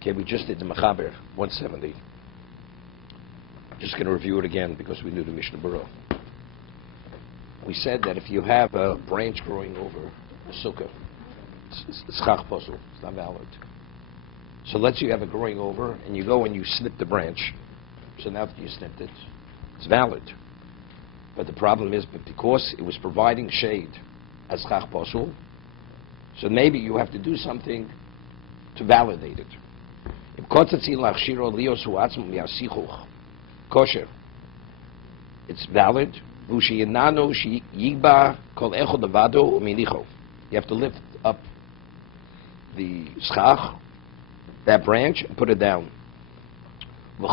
Okay, we just did the Mechaber 170. Just going to review it again because we knew the Mishnah Berurah. We said that if you have a branch growing over a sukkah, it's chach posel, it's not valid. So let's say you have it growing over, and you go and you snip the branch. So now after you snipped it, it's valid. But the problem is, because it was providing shade as chach posel, so maybe you have to do something to validate it. Kosher. It's valid. You have to lift up the schach, that branch, and put it down. You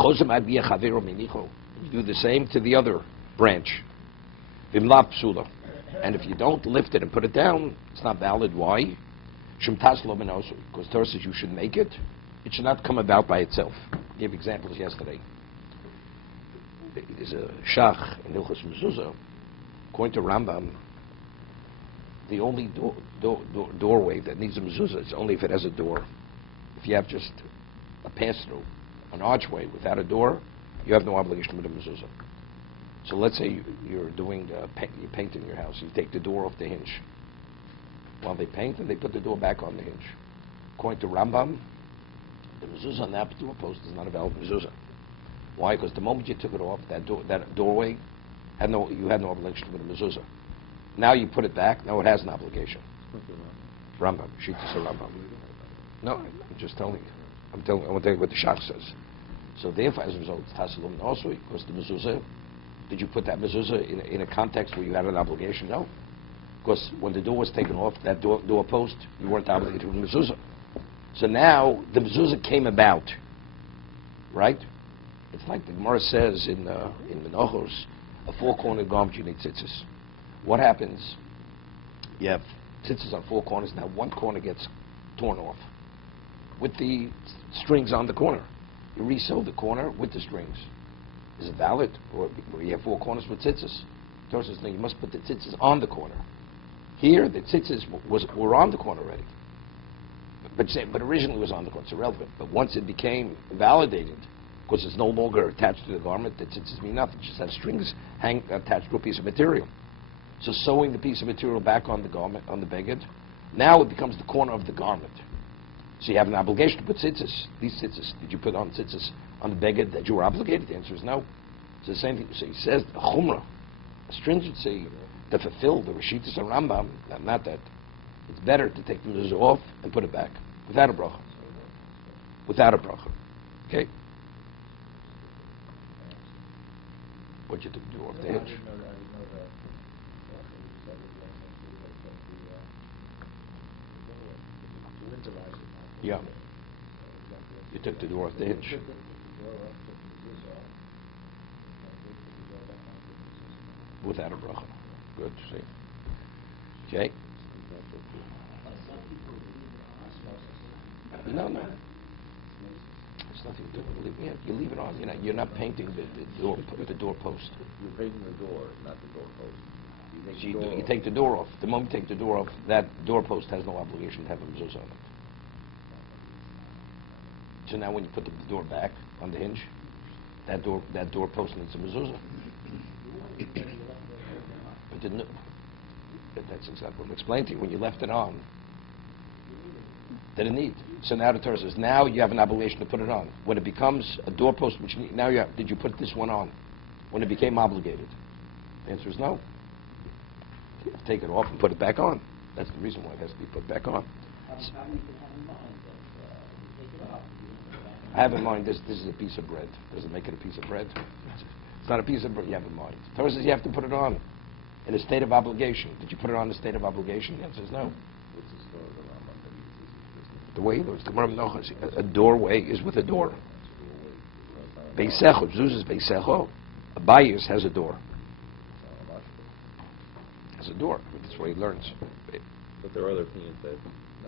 do the same to the other branch. And if you don't lift it and put it down, it's not valid. Why? Because Torah says you should make it. It should not come about by itself. I gave examples yesterday. There's a shach in Hilchos Mezuzah. According to Rambam, the only doorway that needs a mezuzah is only if it has a door. If you have just a pass-through, an archway without a door, you have no obligation with a mezuzah. So let's say you're doing you're painting your house. You take the door off the hinge while they paint, and they put the door back on the hinge. According to Rambam, the mezuzah on that doorpost is not a valid mezuzah. Why? Because the moment you took it off, that doorway, you had no obligation with a mezuzah. Now you put it back, now it has an obligation. Rambam, Shittas Rambam. No, I'm just telling you. I want to tell you what the Shach says. So therefore, as a result, it's Tasalum also, because the mezuzah, did you put that mezuzah in a context where you had an obligation? No. Because when the door was taken off, that doorpost, you weren't obligated with a mezuzah. So now, the mezuzah came about, right? It's like the Gemara says in Menachos, a four-cornered garment, you need tzitzis. What happens? You have tzitzis on four corners. Now one corner gets torn off with the strings on the corner. You resew the corner with the strings. Is it valid? Or you have four corners with tzitzis? Torah says, no, you must put the tzitzis on the corner. Here, the tzitzis were on the corner already. But originally it was on the corner. It's irrelevant. But once it became validated, because it's no longer attached to the garment, the tzitzis mean nothing. It just has strings attached to a piece of material. So sewing the piece of material back on the garment, on the beged, now it becomes the corner of the garment. So you have an obligation to put tzitzis. These tzitzis, did you put on tzitzis on the beged that you were obligated? The answer is no. It's the same thing. So he says, a chumrah, a stringency to fulfill the Rishittas and Rambam, not that. It's better to take the mezuzah off and put it back, without a bracha. Without a bracha. Okay? What you took the door off the hinge? Yeah. You took the door off the hinge. Without a bracha. Good. See. Okay. No. It's nothing to do with leaving it. You leave it on. You're not painting the doorpost. You're painting the door, not the doorpost. You take the door off. The moment you take the door off, that doorpost has no obligation to have a mezuzah on it. So now when you put the door back on the hinge, that doorpost needs a mezuzah. But that's exactly what I'm explaining to you. When you left it on, didn't need. So now the Torah says, now you have an obligation to put it on. When it becomes a doorpost, which now you have, did you put this one on? When it became obligated? The answer is no. You have to take it off and put it back on. That's the reason why it has to be put back on. I have in mind this is a piece of bread. Does it make it a piece of bread? It's not a piece of bread you have in mind. The Torah says you have to put it on in a state of obligation. Did you put it on in a state of obligation? The answer is no. The way it looks, a doorway is with a door. Beisecho, Zuz is Beisecho. A bayis has a door. Has a door. That's why he learns. But there are other opinions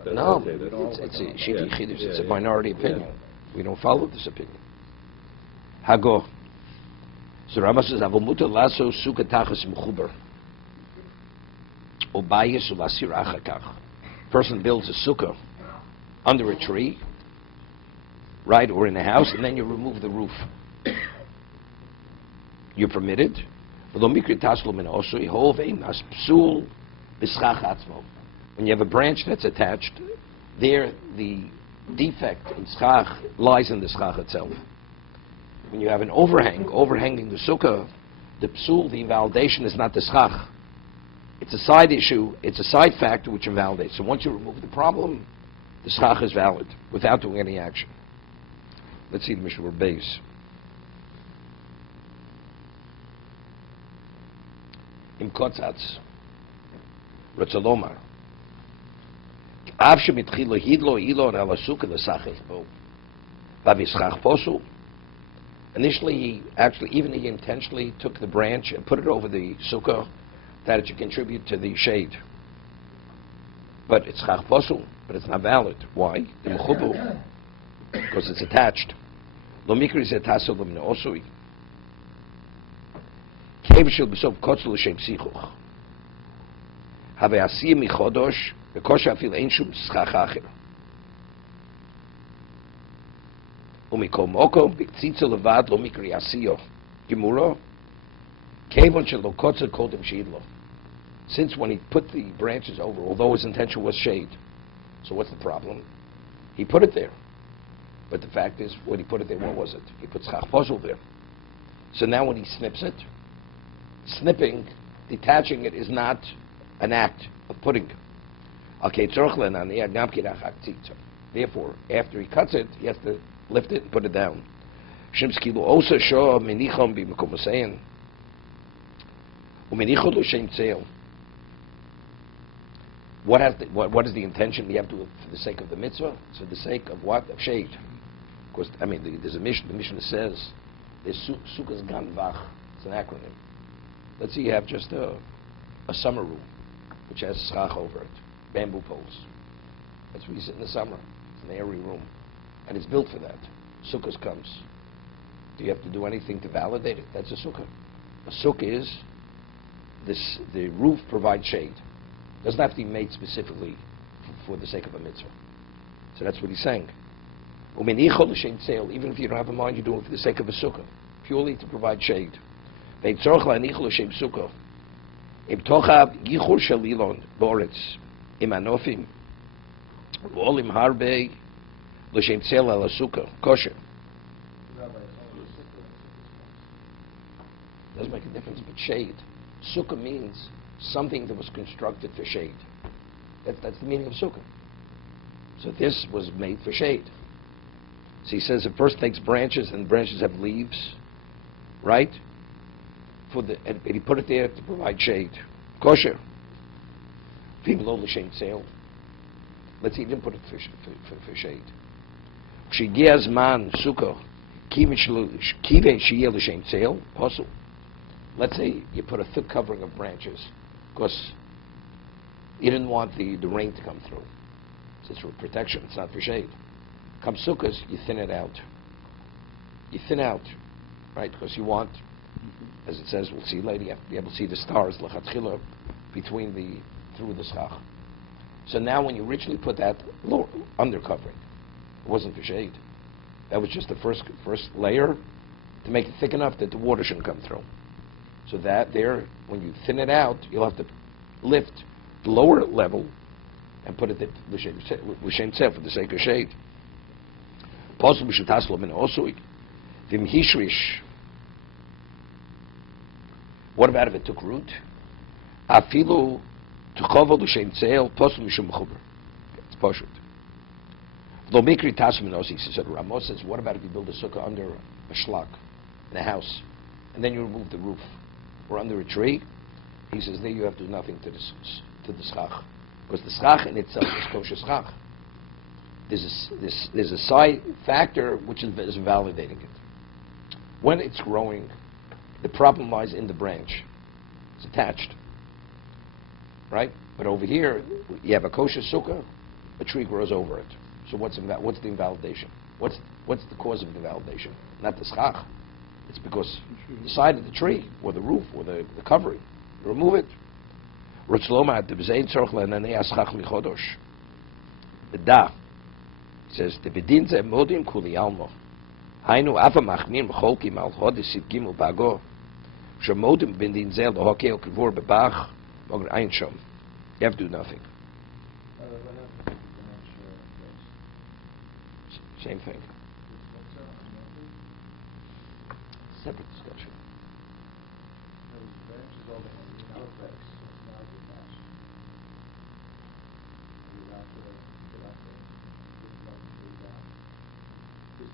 that no, say that it's a shitty chiddush. It's a minority opinion. We don't follow this opinion. Hago. So Rama says, "Avol mutar laso sukkah tachas mechuber, o bayis ulasir achakach." Person builds a sukkah under a tree, right, or in a house, and then you remove the roof. You're permitted. When you have a branch that's attached, there the defect in schach lies in the schach itself. When you have an overhanging the sukkah, the psul, the invalidation is not the schach. It's a side issue, it's a side factor which invalidates. So once you remove the problem, the schach is valid without doing any action. Let's see the Mishnah Beis. Im kotzatz, Ratzalomar. Av shemitchilo hidlo ilor ala sukkah l'sachech bo. Vavischach posul. Initially, he intentionally took the branch and put it over the sukkah that it should contribute to the shade. But it's chach posul, but it's not valid. Why? The mechubu, because it's attached. Lo mikri zetaso lo min osui. Kev shel b'sof kotzel l'shem sichuch. Have asiyah michodosh v'kosh afil ein shum schach acher. Umikol moko b'ktzitza levad lo mikri asiyo. Gemura. Kevon shelo kotzel kodim sheidlo. Since when he put the branches over, although his intention was shade, so what's the problem? He put it there. But the fact is, when he put it there, what was it? He put schach posul there. So now when he snips it, snipping, detaching it is not an act of putting. Therefore, after he cuts it, he has to lift it and put it down. What is the intention? You have to do it for the sake of the mitzvah? It's for the sake of what? Of shade. Of course, there's a mission. The mission says, there's Sukkos Ganvach. It's an acronym. Let's say you have just a summer room, which has schach over it, bamboo poles. That's where you sit in the summer. It's an airy room. And it's built for that. Sukkos comes. Do you have to do anything to validate it? That's a sukkah. A sukkah is, the roof provides shade. Doesn't have to be made specifically for the sake of a mitzvah. So that's what he's saying. Even if you don't have a mind, you're doing it for the sake of a sukkah, purely to provide shade. If doesn't make a difference, but shade. Sukkah means something that was constructed for shade. That's the meaning of sukkah. So this was made for shade. So he says it first takes branches, and branches have leaves, right? And he put it there to provide shade. Kosher. People only shade sale. Let's see, he didn't put it for shade. Kshigiaz man sukkah kive sheyeh l'shem sale posul. Let's say you put a thick covering of branches because you didn't want the rain to come through. So it's for protection, it's not for shade. Come sukkahs, you thin it out. You thin out, right? Because you want, as it says, we'll see later, you have to be able to see the stars, l'chatchila, through the schach. So now when you originally put that undercovering, it wasn't for shade. That was just the first layer to make it thick enough that the water shouldn't come through. So that there, when you thin it out, you'll have to lift the lower level and put it l'shem tzeh for the sake of shade. What about if it took root? It's poshut. Ramos says, what about if you build a sukkah under a shlak in a house, and then you remove the roof, or under a tree? He says, there you have to do nothing to the schach, because the schach in itself is kosher schach. There's a side factor which is validating it. When it's growing, the problem lies in the branch. It's attached, right? But over here, you have a kosher sukkah, a tree grows over it. So what's the invalidation? What's the cause of the invalidation? Not the schach. It's because the side of the tree, or the roof, or the covering. You remove it. The da. He says, the bedin ze modim kuli almo. Hainu afa machmir mecholkim al hodesit gimel bago. Shemodim bedin zel the hokel kivor bebach mogr ein shom. You have to do nothing. Same thing. Separate discussion.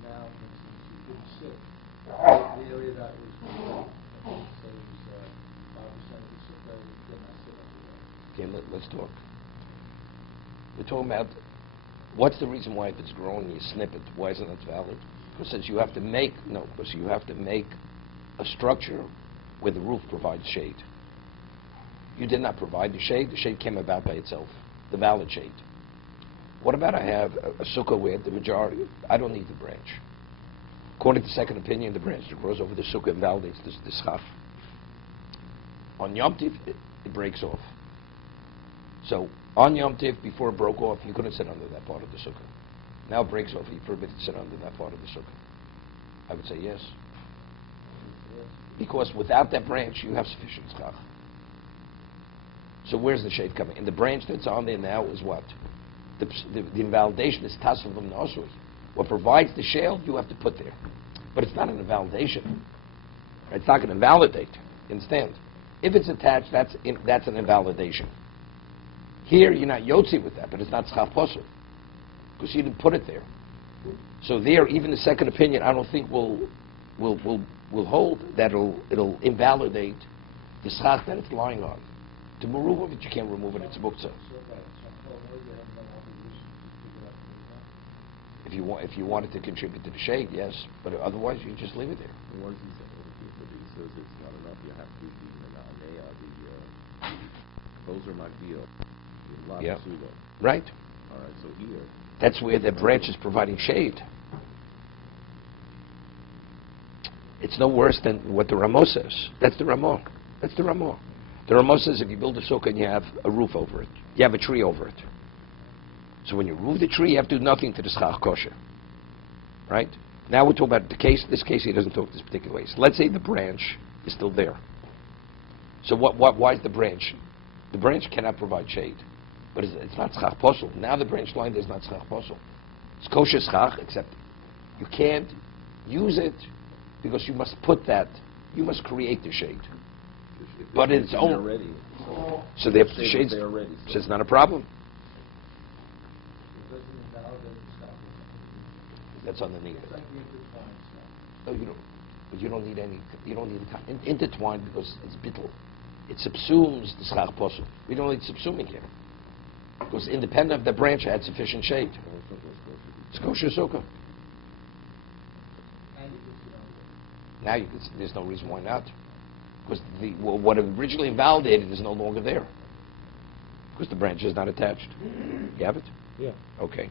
Now, for instance, you couldn't sit. The area that was, I think, say, was 5% of the sit area, you could not sit everywhere. Okay, let's talk. We're talking about what's the reason why if it's growing you snip it? Why isn't it valid? Because since you have to make a structure where the roof provides shade. You did not provide the shade came about by itself, the valid shade. What about I have a sukkah where the majority, I don't need the branch. According to second opinion, the branch that grows over the sukkah invalidates the schach. On Yom Tiv, it breaks off. So on Yom Tiv, before it broke off, you couldn't sit under that part of the sukkah. Now it breaks off, you're permitted to sit under that part of the sukkah. I would say yes. Because without that branch, you have sufficient schach. So where's the shade coming? And the branch that's on there now is what? The invalidation is tassim v'mnasui. What provides the shale, you have to put there. But it's not an invalidation. It's not going to invalidate. Understand? If it's attached, that's an invalidation. Here, you're not yotzi with that, but it's not schach posel. Because you didn't put it there. So there, even the second opinion, I don't think will hold that it'll invalidate the schach that it's lying on. To remove it, you can't remove it, it's muktzah. If you wanted to contribute to the shade, yes, but otherwise you just leave it there. What does he say? He says it's not enough. You have to do the makbil. Yeah. Right. All right. So here. That's where the branch is providing shade. It's no worse than what the Ramah says. That's the Ramah. That's the Ramah. The Ramah says if you build a sukkah and you have a roof over it, you have a tree over it. So when you remove the tree, you have to do nothing to the schach kosher. Right? Now we're talking about this case he doesn't talk this particular way. So let's say the branch is still there. So why is the branch? The branch cannot provide shade. But it's not schach posel. Now the branch line is not schach posel. It's kosher schach, except you can't use it because you must create the shade. But it's only. So they have the shades. So it's not a problem. That's underneath it. No, you don't. But you don't need any. You don't need intertwined because it's bittul. It subsumes the schach posel. We don't need subsuming here because independent of the branch, it had sufficient shade. It's kosher sukkah. Now there's no reason why not, because what originally invalidated is no longer there because the branch is not attached. You have it? Yeah. Okay.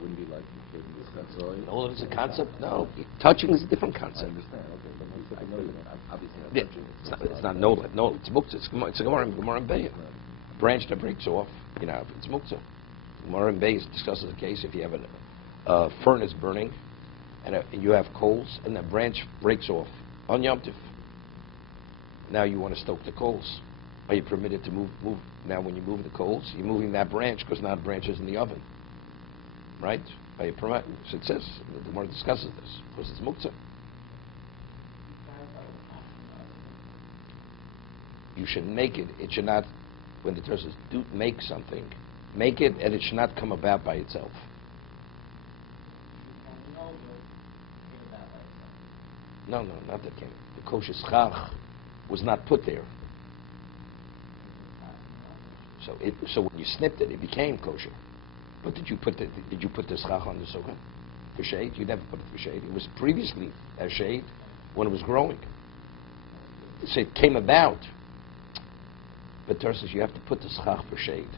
Wouldn't be like you couldn't discuss oil. No, it's a concept. No, touching is a different I concept. understand. Okay, but I know that. Obviously, Yeah, it's not no. It's muktzah. It's a gemara and beis. Branch that breaks off, it's muktzah. Gemara and beis discusses a case if you have a furnace burning and you have coals and that branch breaks off on Yom Tiv. Now you want to stoke the coals. Are you permitted to move? Now when you move the coals, you're moving that branch because now the branch is in the oven. Right? Are you permitted? So it says, the Gemara discusses this because it's muktzah. You should make it. It should not, when the Torah says, do make something, make it and it should not come about by itself. No, not that came. The kosher schach was not put there. So when you snipped it, it became kosher. But did you put the schach on the sukkah for shade? You never put it for shade. It was previously as shade when it was growing. So it came about. But Torah says you have to put the schach for shade.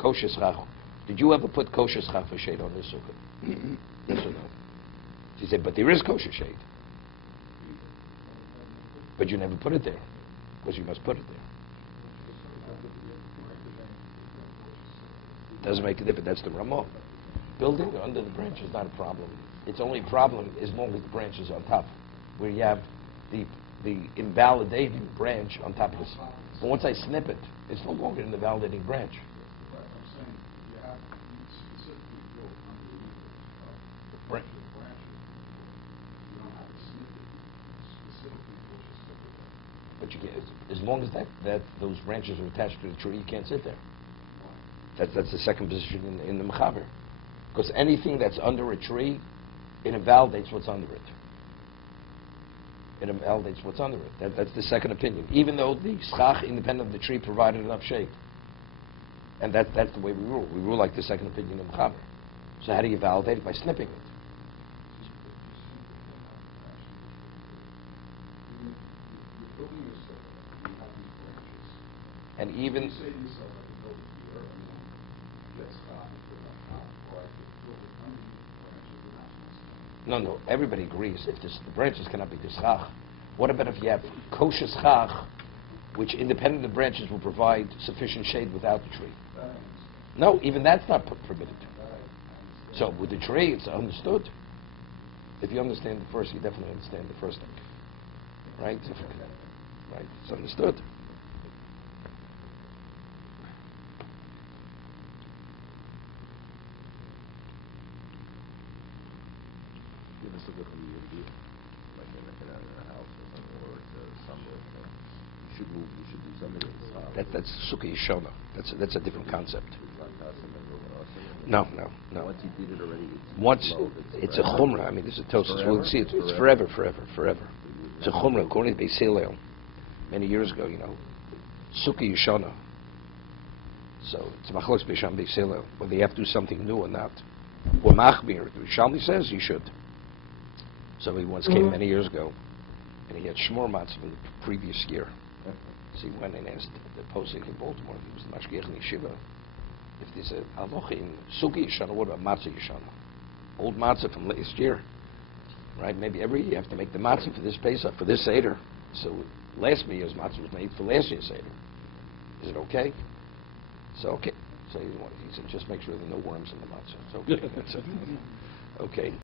Kosher schach. Did you ever put kosher schach for shade on the sukkah? Yes or no? She said, but there is kosher shade. But you never put it there. Because you must put it there. Doesn't make a difference. That's the Ramah. building under the branch is not a problem. It's only a problem as long as the branch is on top, where you have the invalidating branch on top of this. But once I snip it, it's no longer an invalidating branch. But I'm saying you have specifically built underneath it, Right. the branches. You don't have to snip it specifically for your slipper. But you can't, as long as those branches are attached to the tree, you can't sit there. That's the second position in the mechaber. Because anything that's under a tree, it invalidates what's under it. It invalidates what's under it. That's the second opinion. Even though the schach, independent of the tree, provided enough shade. And that's the way we rule. We rule like the second opinion in mechaber. So how do you validate it? By snipping it. You're building a slipper, you have these branches. And even... You say to yourself, I can build it here, and then get stock and put it on top, or I could build it underneath the branches without snip. No, everybody agrees. If the branches cannot be the schach, what about if you have kosher schach, which independent of the branches will provide sufficient shade without the tree? No, even that's not permitted. So with the tree, it's understood. If you understand the first, you definitely understand the first thing. Right? Right, it's understood. Give us a look from the view, like in a house or something, or somewhere, you should move, you should do something else. That's sukkah yeshana. That's a different concept. It's not custom and moving us. No. Once you did it already, Once slow, it's a chumrah. I mean, this is Tosfos. We'll see it. It's forever. It's a chumrah. According to Beis Hillel, many years ago, sukkah yeshana. So it's machlokes Beis Shammai Beis Hillel, whether you have to do something new or not. Or machmir. Shammai says you should. Somebody once came many years ago, and he had shmor matzah from the previous year. So he went and asked the posek in Baltimore, he was the mashgiach in yeshiva, if there's a halacha in sukkah yeshana, what about matzah yeshana? Old matzah from last year, right? Maybe every year you have to make the matzah for this Pesach, for this Seder. So last year's matzah was made for last year's Seder. Is it okay? So okay. So he said, just make sure there are no worms in the matzah. It's okay. That's it. Okay.